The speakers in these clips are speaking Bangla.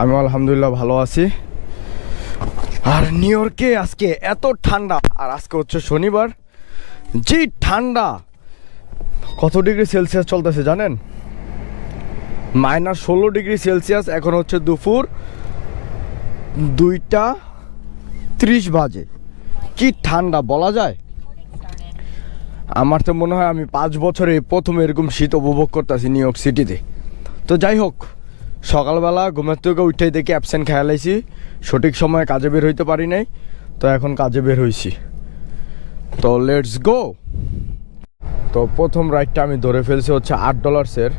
আমি আলহামদুলিল্লাহ ভালো আছি। আর নিউ ইয়র্কে আজকে এত ঠান্ডা, আর আজকে হচ্ছে শনিবার। যে ঠান্ডা, কত ডিগ্রি সেলসিয়াস চলতেছে জানেন? -16 ডিগ্রি সেলসিয়াস। এখন হচ্ছে দুপুর 2টা 30 বাজে। কি ঠান্ডা বলা যায়? আমার তো মনে হয় আমি 5 বছরে প্রথম এরকম শীত উপভোগ করতেছি নিউ ইয়র্ক সিটিতে। তো যাই হোক, সকালবেলা ঘুমের থেকে উঠেই দেখি অ্যাবসেন্ট খেয়াল আইছি, সঠিক সময়ে কাজে বের হইতে পারি নাই। তো এখন কাজে বের হইছি, তো লেটস গো। তো প্রথম রাইডটা আমি ধরে ফেলছি হচ্ছে $8-এর।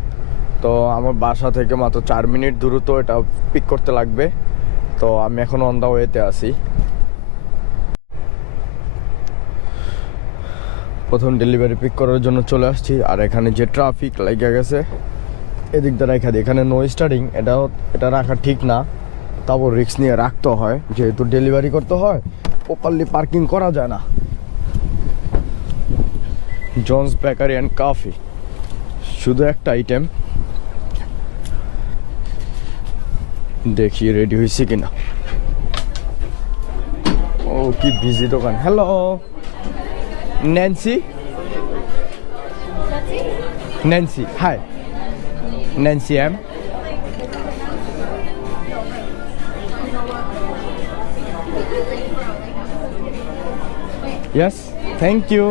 তো আমার বাসা থেকে মাত্র 4 মিনিট দূরত্ব, এটা পিক করতে লাগবে। তো আমি এখন অন দা ওয়েতে আছি। প্রথম ডেলিভারি পিক করার জন্য চলে আসছি। আর এখানে যে ট্রাফিক লেগে গেছে, এদিক দিয়ে রাখা দিই। এখানে নো স্টার্টিং, এটা রাখা ঠিক না, তারপর রিস্ক নিয়ে রাখতে হয়, যেহেতু ডেলিভারি করতে হয়। প্রপারলি পার্কিং করা যায় না। জনস বেকারি অ্যান্ড কফি, শুধু একটা আইটেম। দেখি রেডি হয়েছে কিনা। ও কি বিজি দোকান। Hello Nancy. Nancy, hi Nancy M. Yes, thank you.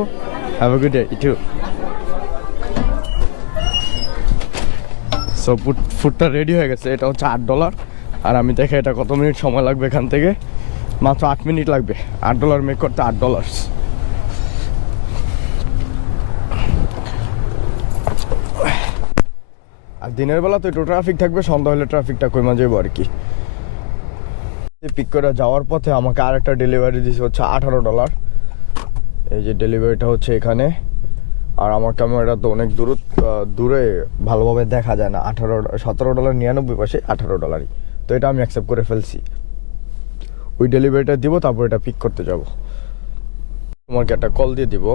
Have a good day, you too. So ফুডটা রেডি হয়ে গেছে। এটা হচ্ছে $8। আর আমি দেখে এটা কত মিনিট সময় লাগবে এখান থেকে। মাত্র 8 মিনিট লাগবে $8 মেক করতে। $8। আর দিনের বেলা তো একটু ট্রাফিক থাকবে, সন্ধ্যা হলে ট্রাফিকটা কমে যাবো আর কি। পিক করে যাওয়ার পথে আমাকে আরেকটা ডেলিভারি দিয়েছে হচ্ছে $18। এই যে ডেলিভারিটা হচ্ছে এখানে। আর আমার ক্যামেরাটা তো অনেক দূরে ভালোভাবে দেখা যায় না। $17.99 $18। তো এটা আমি অ্যাকসেপ্ট করে ফেলছি। ওই ডেলিভারিটা দিব, তারপর এটা পিক করতে যাব। তোমাকে একটা কল দিয়ে দিব।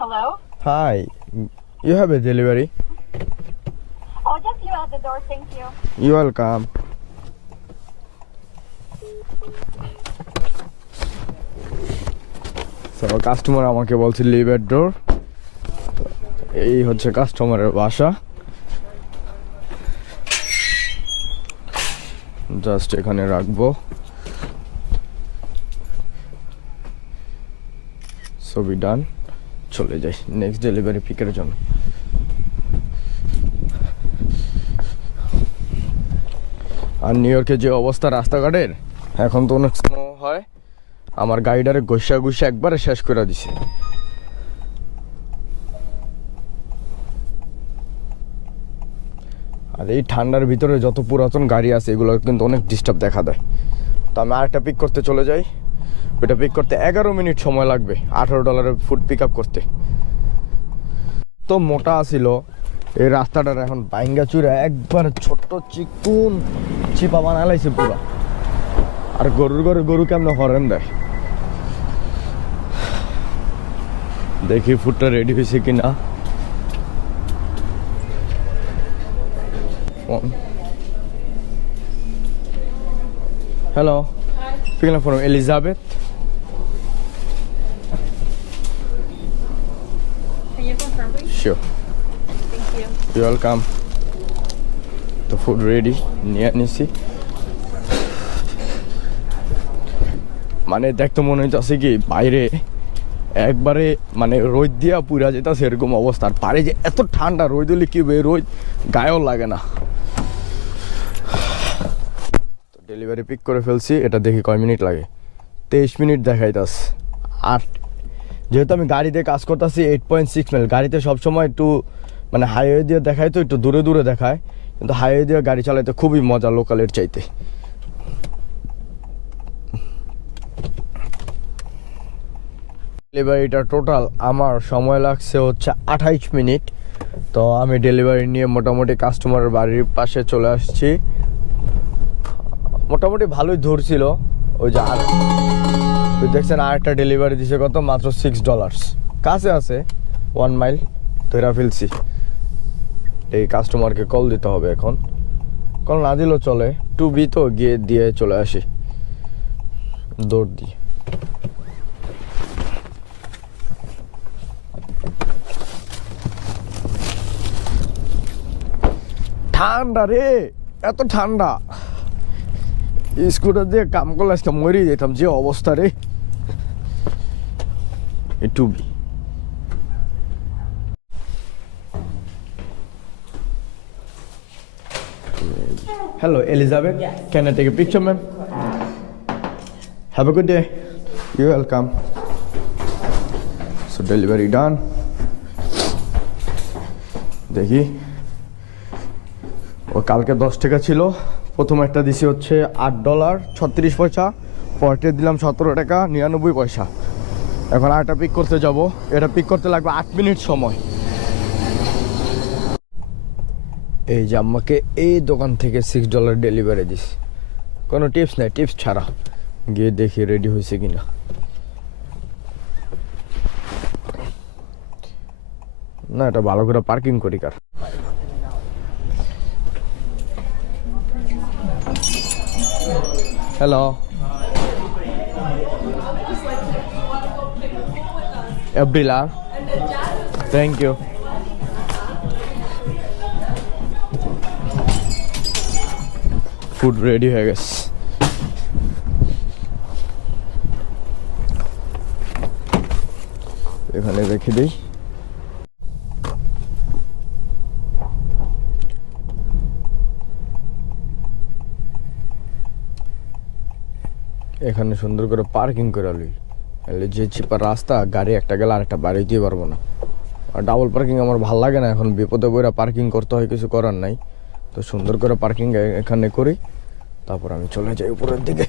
Hello? Hi, you have a delivery? Oh, just you at the door, thank you. You're welcome. So customer আমাকে বলছে লিভ এট ডোর। এই হচ্ছে কাস্টমারের বাসা। জাস্ট এখানে রাখবো। ছবি ডান, চলে যাই নেক্সট ডেলিভারি পিকের জন্য। আর নিউ ইয়র্কের যে অবস্থা রাস্তাঘাটের, এখন তো অনেক স্নো হয়। আমার গাড়িটারে ঘষা একবারে শেষ করে দিছে। আর এই ঠান্ডার ভিতরে যত পুরাতন গাড়ি আছে, এগুলো কিন্তু অনেক ডিস্টার্ব দেখা দেয়। তো আমি আরেকটা পিক করতে চলে যাই। ওইটা পিক করতে 11 মিনিট সময় লাগবে $18 ফুড পিক আপ করতে। তো মোটা আসিল এই রাস্তাটার, এখন বাইঙ্গা চুরা একবার ছোট্ট চিকুন চিপা বানালাইছে পুরা। আর গরুর ঘরে গরু কেমন হরেন দেয়। দেখি ফুডটা রেডি হয়েছে কিনা। Hello, picking up from Elizabeth. Can you confirm, please? Sure, Thank you. you're welcome. The food ready নিয়ে নিছি। মানে দেখতে মনে হইতেছে কি বাইরে একবারে মানে রোদ দিয়া পুরা যেতেছে এরকম অবস্থা। আর পারে যে এত ঠান্ডা, রোদ হলে কি রোদ গায়েও লাগে না। তো ডেলিভারি পিক করে ফেলছি। এটা দেখি কয় মিনিট লাগে। 23 মিনিট দেখাইতাছে। আর যেহেতু আমি গাড়িতে কাজ করতেছি 8.6 মাইল, গাড়িতে সবসময় একটু মানে হাইওয়ে দিয়ে দেখায়, তো একটু দূরে দূরে দেখায়। কিন্তু হাইওয়ে দিয়ে গাড়ি চালাইতে খুবই মজা লোকালের চাইতে। ডেলিভারিটা টোটাল আমার সময় লাগছে হচ্ছে 28 মিনিট। তো আমি ডেলিভারি নিয়ে মোটামুটি কাস্টমারের বাড়ির পাশে চলে আসছি। মোটামুটি ভালোই ধরছিল। ওই যে ওই দেখছেন আরেকটা ডেলিভারি দিছে কত মাত্র $6, কাছে আছে 1 মাইল ধরে ফেলছি। এই কাস্টমারকে কল দিতে হবে এখন, কল না দিলেও চলে, 2B তো গিয়ে দিয়ে চলে আসি দৌড় দিয়ে। ঠান্ডা রে, এত ঠান্ডা, স্কুটার দিয়ে কাম করলে আজকে মরে যেতাম, যে অবস্থা রে। টুবি Hello, Elizabeth. Yes. Can I take a picture, ma'am? Have a good day. You're welcome. So delivery done. দেখি ও কালকে 10 টাকা ছিল, প্রথম একটা দিছি হচ্ছে $8.36, পরেরটা দিলাম 17 টাকা 99 পয়সা। এখন আরেকটা পিক করতে যাব, এটা পিক করতে লাগবে 8 মিনিট সময়। এই যে আমাকে এই দোকান থেকে $6 ডেলিভারি দিস, কোনো টিপস নাই, টিপস ছাড়া। গিয়ে দেখি রেডি হয়েছে কিনা। না, এটা ভালো করে পার্কিং করি car. Hello, Abdullah. Thank you. Food ready হয়ে গেছে। এখানে রেখে দিই। এখানে সুন্দর করে পার্কিং করে লই, যে চিপার রাস্তা, গাড়ি একটা গেলে আরেকটা বাড়ি দিতে পারবো না। আর ডাবল পার্কিং আমার ভাল লাগে না, এখন বিপদে পড়ে পার্কিং করতে হয়, কিছু করার নাই। তো সুন্দর করে পার্কিং এখানে করি, তারপর আমি চলে যাই উপরের দিকে।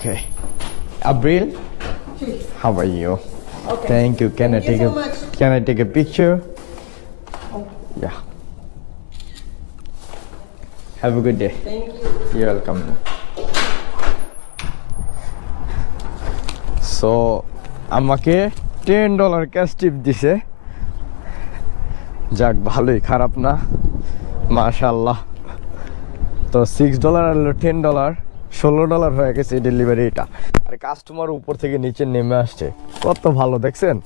Okay. Abril, how are you? Okay. Thank you. Can I Thank you take so a much. Can I take a picture? Yeah. Have a good day. Thank you. You're welcome. So আমাকে $10 ক্যাশ টিপ দিছে, যাক ভালোই, খারাপ না, মাশাআল্লাহ। তো $6 আর $10, $16 হয়ে গেছে ডেলিভারিটা। আর কাস্টমার উপর থেকে নিচে নেমে আসছে, কত ভালো দেখছেন।